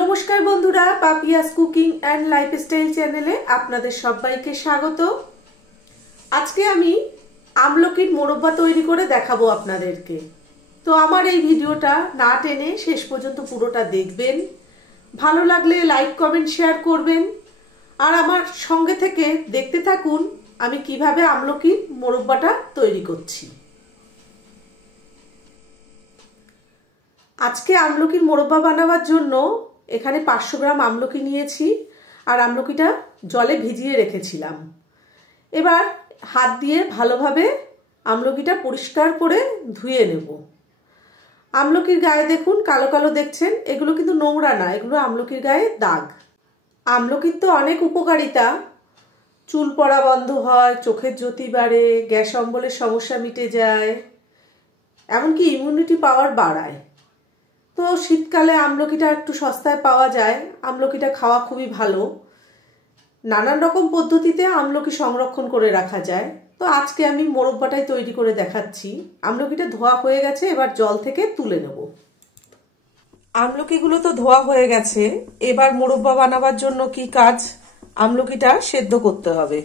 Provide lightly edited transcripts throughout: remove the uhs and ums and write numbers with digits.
নমস্কার বন্ধুরা, Papiya's cooking and lifestyle চ্যানেলে আপনাদের সবাইকে স্বাগত। আজকে আমি আমলকির মোরব্বা তৈরি করে দেখাবো আপনাদেরকে। তো আমার এই ভিডিওটা না টেনে শেষ পর্যন্ত পুরোটা দেখবেন। ভালো লাগলে লাইক কমেন্ট শেয়ার করবেন আর আমার সঙ্গে থেকে দেখতে থাকুন আমি কিভাবে আমলকির মোরব্বাটা তৈরি করছি। আজকে আমলকির মোরব্বা বানাবার জন্য এখানে 500 গ্রাম আমলকি নিয়েছি আর আমলকিটা জলে ভিজিয়ে রেখেছিলাম। এবার হাত দিয়ে ভালোভাবে আমলকিটা পরিষ্কার করে ধুয়ে নেব। আমলকির গায়ে দেখুন কালো কালো দেখছেন, এগুলো কিন্তু নোংরা না, এগুলো আমলকির গায়ে দাগ। আমলকির তো অনেক উপকারিতা, চুল পড়া বন্ধ হয়, চোখের জ্যোতি বাড়ে, গ্যাস অম্বলের সমস্যা মিটে যায়, এমনকি ইমিউনিটি পাওয়ার বাড়ায়। তো শীতকালে আমলকিটা একটু সস্তায় পাওয়া যায়, আমলকিটা খাওয়া খুবই ভালো। নানান রকম পদ্ধতিতে আমলকি সংরক্ষণ করে রাখা যায়। তো আজকে আমি মোরব্বাটাই তৈরি করে দেখাচ্ছি। আমলকিটা ধোয়া হয়ে গেছে, এবার জল থেকে তুলে নেব। আমলকিগুলো তো ধোয়া হয়ে গেছে, এবার মোরব্বা বানাবার জন্য কি কাজ, আমলকিটা সেদ্ধ করতে হবে।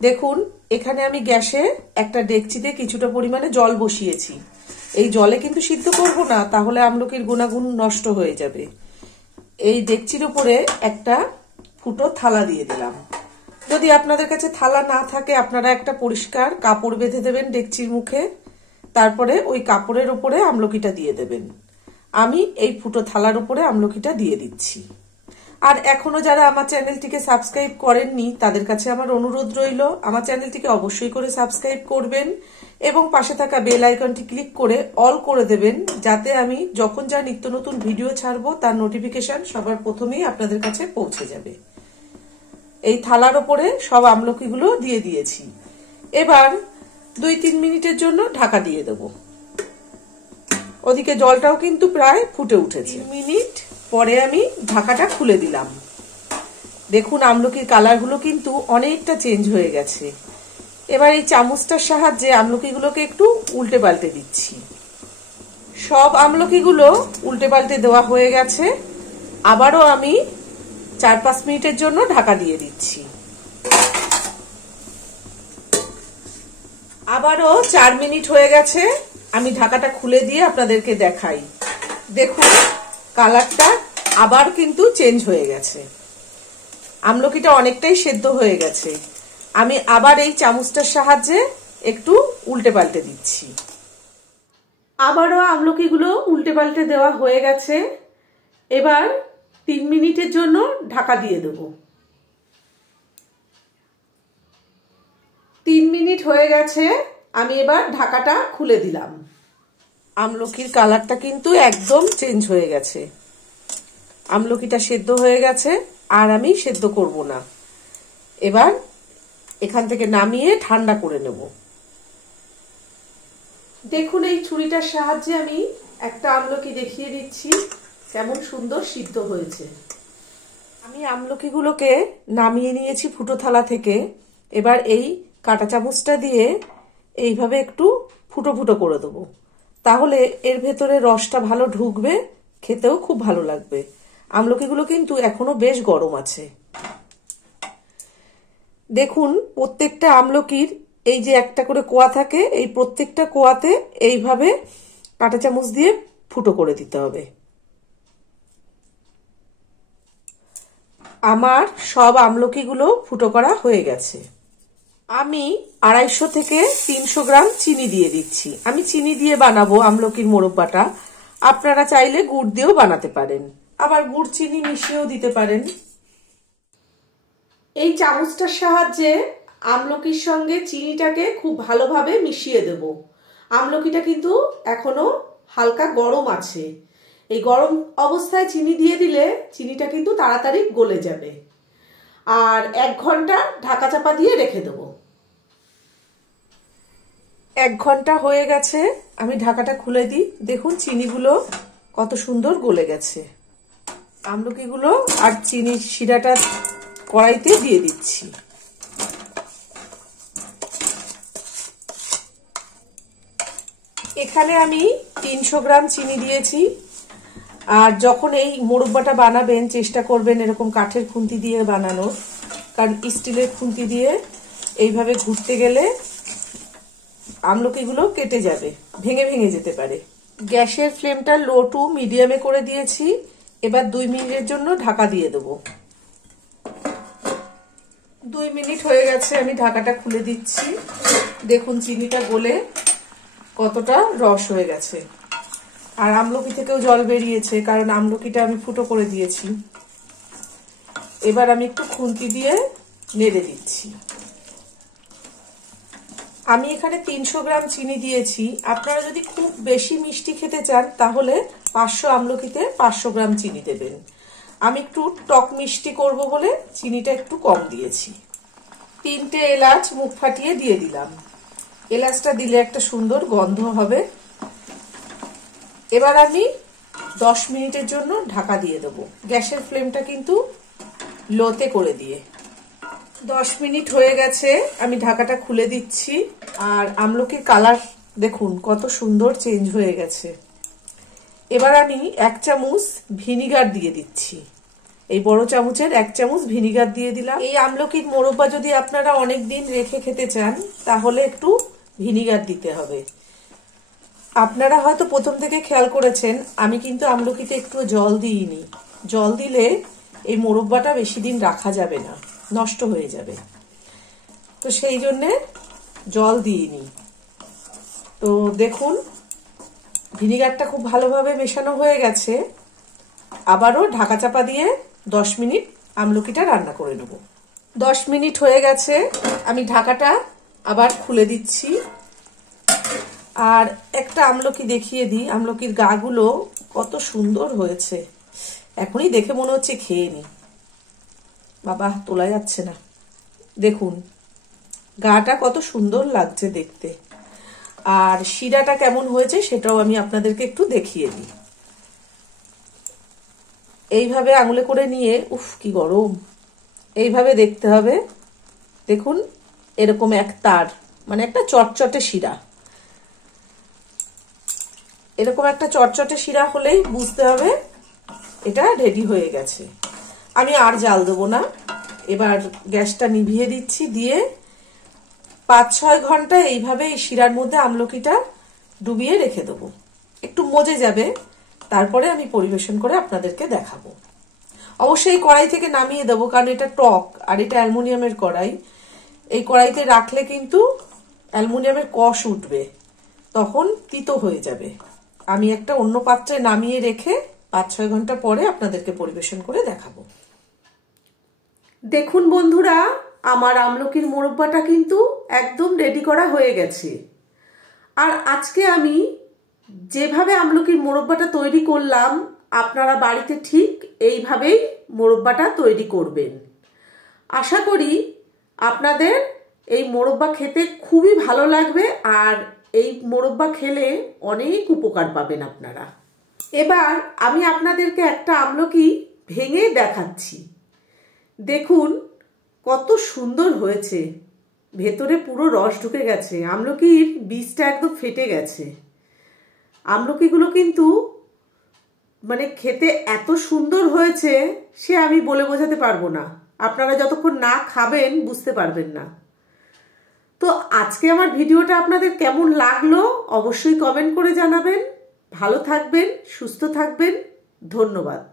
দেখুন এখানে আমি গ্যাসে একটা ডেকচিতে কিছুটা পরিমাণে জল বসিয়েছি। এই জলে কিন্তু সিদ্ধ করব না, তাহলে আমলকির গুণাগুণ নষ্ট হয়ে যাবে। এই ডেকচির উপরে একটা ফুটো থালা দিয়ে দিলাম। যদি আপনাদের কাছে থালা না থাকে আপনারা একটা পরিষ্কার কাপড় বেঁধে দেবেন ডেকচির মুখে, তারপরে ওই কাপড়ের উপরে আমলকিটা দিয়ে দেবেন। আমি এই ফুটো থালার উপরে আমলকিটা দিয়ে দিচ্ছি। আর এখনো যারা আমার চ্যানেলটিকে সাবস্ক্রাইব করেননি তাদের কাছে আমার অনুরোধ রইল, আমার চ্যানেলটিকে অবশ্যই করে সাবস্ক্রাইব করবেন এবং পাশে থাকা বেল আইকনটি ক্লিক করে অল করে দেবেন, যাতে আমি যখন যা নিত্য নতুন ভিডিও ছাড়বো তার নোটিফিকেশন সবার প্রথমেই আপনাদের কাছে পৌঁছে যাবে। এই থালার ওপরে সব আমলকিগুলো দিয়ে দিয়েছি। এবার 2-3 মিনিটের জন্য ঢাকা দিয়ে দেব। ওদিকে জলটাও কিন্তু প্রায় ফুটে উঠেছে। 3 মিনিট পরে আমি ঢাকাটা খুলে দিলাম। দেখুন আমলকির কালারগুলো কিন্তু অনেকটা চেঞ্জ হয়ে গেছে। এবার এই চামচটার সাহায্যে আমলকিগুলোকে একটু উল্টে পাল্টে দিচ্ছি। সব আমলকিগুলো উল্টে পাল্টে দেওয়া হয়ে গেছে। আবারও আমি 4-5 মিনিটের জন্য ঢাকা দিয়ে দিচ্ছি। আবারও 4 মিনিট হয়ে গেছে, আমি ঢাকাটা খুলে দিয়ে আপনাদেরকে দেখাই। দেখুন কালারটা আবার কিন্তু চেঞ্জ হয়ে গেছে, আমলকিটা অনেকটাই সেদ্ধ হয়ে গেছে। আমি আবার এই চামচটার সাহায্যে একটু উল্টে পাল্টে দিচ্ছি। আবারও আমলকিগুলো উল্টে পাল্টে দেওয়া হয়ে গেছে। এবার 3 মিনিটের জন্য ঢাকা দিয়ে দেব। 3 মিনিট হয়ে গেছে, আমি এবার ঢাকাটা খুলে দিলাম। আমলকির কালারটা কিন্তু একদম চেঞ্জ হয়ে গেছে, আমলকিটা সেদ্ধ হয়ে গেছে আর আমি সেদ্ধ করব না। এবার এখান থেকে নামিয়ে ঠান্ডা করে নেব। দেখুন এই ছুরিটার সাহায্যে আমি একটা আমলকি দেখিয়ে দিচ্ছি কেমন সুন্দর সিদ্ধ হয়েছে। আমি আমলকিগুলোকে নামিয়ে নিয়েছি ফুটো থালা থেকে। এবার এই কাঁটা চামচটা দিয়ে এইভাবে একটু ফুটো ফুটো করে দেবো, তাহলে এর ভেতরে রসটা ভালো ঢুকবে, খেতেও খুব ভালো লাগবে। আমলকিগুলো কিন্তু এখনো বেশ গরম আছে। দেখুন প্রত্যেকটা আমলকির এই যে একটা করে কোয়া থাকে, এই প্রত্যেকটা কোয়াতে এইভাবে কাঁটা চামচ দিয়ে ফুটো করে দিতে হবে। আমার সব আমলকিগুলো ফুটো করা হয়ে গেছে। আমি 250 থেকে 300 গ্রাম চিনি দিয়ে দিচ্ছি। আমি চিনি দিয়ে বানাবো আমলকির মোরব্বাটা, আপনারা চাইলে গুড় দিয়েও বানাতে পারেন, আবার গুড় চিনি মিশিয়েও দিতে পারেন। এই চামচটার সাহায্যে আমলকির সঙ্গে চিনিটাকে খুব ভালোভাবে মিশিয়ে দেব। আমলকিটা কিন্তু এখনো হালকা গরম আছে, এই গরম অবস্থায় চিনি দিয়ে দিলে চিনিটা কিন্তু তাড়াতাড়ি গলে যাবে। আর 1 ঘন্টা ঢাকা চাপা দিয়ে রেখে দেব। 1 ঘন্টা হয়ে গেছে, আমি ঢাকাটা খুলে দিই। দেখুন চিনিগুলো কত সুন্দর গলে গেছে। আমলকিগুলো আর চিনির শিরাটা কড়াইতে দিয়ে দিচ্ছি। এখানে আমি 300 গ্রাম চিনি দিয়েছি আর যখন এই মোরব্বাটা বানাবেন চেষ্টা করবেন এরকম কাঠের খুন্তি দিয়ে বানানোর, কারণ স্টিলের খুন্তি দিয়ে এইভাবে ঘুরতে গেলে আমলকিগুলো কেটে যাবে, ভেঙে ভেঙে যেতে পারে। গ্যাসের ফ্লেমটা লো টু মিডিয়ামে করে দিয়েছি। এবার 2 মিনিটের জন্য ঢাকা দিয়ে দেবো। 2 মিনিট হয়ে গেছে, আমি ঢাকাটা খুলে দিচ্ছি। দেখুন চিনিটা গলে কতটা রস হয়ে গেছে, আর আমলকি থেকেও জল বেরিয়েছে, কারণ আমলকিটা আমি ফুটো করে দিয়েছি। এবার আমি একটু খুন্তি দিয়ে নেড়ে দিচ্ছি। আমি এখানে 300 গ্রাম চিনি দিয়েছি। আপনারা যদি খুব বেশি মিষ্টি খেতে চান তাহলে 500 আমলকিতে 500 গ্রাম চিনি দেবেন। আমি একটু টক মিষ্টি করব বলে চিনিটা একটু কম দিয়েছি। 3টে এলাচ মুখ ফাটিয়ে দিয়ে দিলাম। এলাচটা দিলে একটা সুন্দর গন্ধ হবে। এবার আমি 10 মিনিটের জন্য ঢাকা দিয়ে দেবো, গ্যাসের ফ্লেমটা কিন্তু লোতে করে দিয়ে। 10 মিনিট হয়ে গেছে, আমি ঢাকাটা খুলে দিচ্ছি। আর আমলকির কালার দেখুন কত সুন্দর চেঞ্জ হয়ে গেছে। এবার আমি 1 চামচ ভিনিগার দিয়ে দিচ্ছি। এই বড় চামচের 1 চামচ ভিনিগার দিয়ে দিলাম। এই আমলকির মোরব্বা যদি আপনারা অনেক দিন রেখে খেতে চান তাহলে একটু ভিনিগার দিতে হবে। আপনারা হয়তো প্রথম থেকে খেয়াল করেছেন আমি কিন্তু আমলকিতে একটু জল দিইনি। জল দিলে এই মোরব্বাটা বেশি দিন রাখা যাবে না, নষ্ট হয়ে যাবে, তো সেই জন্যে জল দিইনি। তো দেখুন ভিনিগারটা খুব ভালোভাবে মেশানো হয়ে গেছে। আবারও ঢাকা চাপা দিয়ে 10 মিনিট আমলকিটা রান্না করে নেব। 10 মিনিট হয়ে গেছে, আমি ঢাকাটা আবার খুলে দিচ্ছি। আর একটা আমলকি দেখিয়ে দিই, আমলকির গাগুলো কত সুন্দর হয়েছে। এখনই দেখে মনে হচ্ছে খেয়ে নি। বাবা, তোলা যাচ্ছে না। দেখুন গাটা কত সুন্দর লাগছে দেখতে। আর শিরাটা কেমন হয়েছে সেটাও আমি আপনাদেরকে একটু দেখিয়ে দিই। এইভাবে আঙুলে করে নিয়ে, উফ কি গরম, এইভাবে দেখতে হবে। দেখুন এরকম এক তার, মানে একটা চটচটে শিরা, এরকম একটা চটচটে শিরা হলেই বুঝতে হবে এটা রেডি হয়ে গেছে। আমি আর জাল দেবো না। এবার গ্যাসটা নিভিয়ে দিচ্ছি, দিয়ে 5-6 ঘন্টা এইভাবে এই শিরার মধ্যে আমলকিটা ডুবিয়ে রেখে দেবো, একটু মজে যাবে। তারপরে আমি পরিবেশন করে আপনাদেরকে দেখাবো। অবশ্যই কড়াই থেকে নামিয়ে দেবো, কারণ এটা টক আর এটা অ্যালুমিনিয়ামের কড়াই। এই কড়াইতে রাখলে কিন্তু অ্যালুমিনিয়ামের কষ উঠবে, তখন তিতো হয়ে যাবে। আমি একটা অন্য পাত্রে নামিয়ে রেখে 5-6 ঘন্টা পরে আপনাদেরকে পরিবেশন করে দেখাবো। দেখুন বন্ধুরা, আমার আমলকির মোরব্বাটা কিন্তু একদম রেডি করা হয়ে গেছে। আর আজকে আমি যেভাবে আমলকির মোরব্বাটা তৈরি করলাম, আপনারা বাড়িতে ঠিক এইভাবেই মোরব্বাটা তৈরি করবেন। আশা করি আপনাদের এই মোরব্বা খেতে খুবই ভালো লাগবে, আর এই মোরব্বা খেলে অনেক উপকার পাবেন আপনারা। এবার আমি আপনাদেরকে একটা আমলকি ভেঙে দেখাচ্ছি। দেখুন কত সুন্দর হয়েছে, ভেতরে পুরো রস ঢুকে গেছে, আমলকির বীজটা একদম ফেটে গেছে। আমলকিগুলো কিন্তু মানে খেতে এত সুন্দর হয়েছে সে আমি বলে বোঝাতে পারবো না। আপনারা যতক্ষণ না খাবেন বুঝতে পারবেন না। তো আজকে আমার ভিডিওটা আপনাদের কেমন লাগলো অবশ্যই কমেন্ট করে জানাবেন। ভালো থাকবেন, সুস্থ থাকবেন, ধন্যবাদ।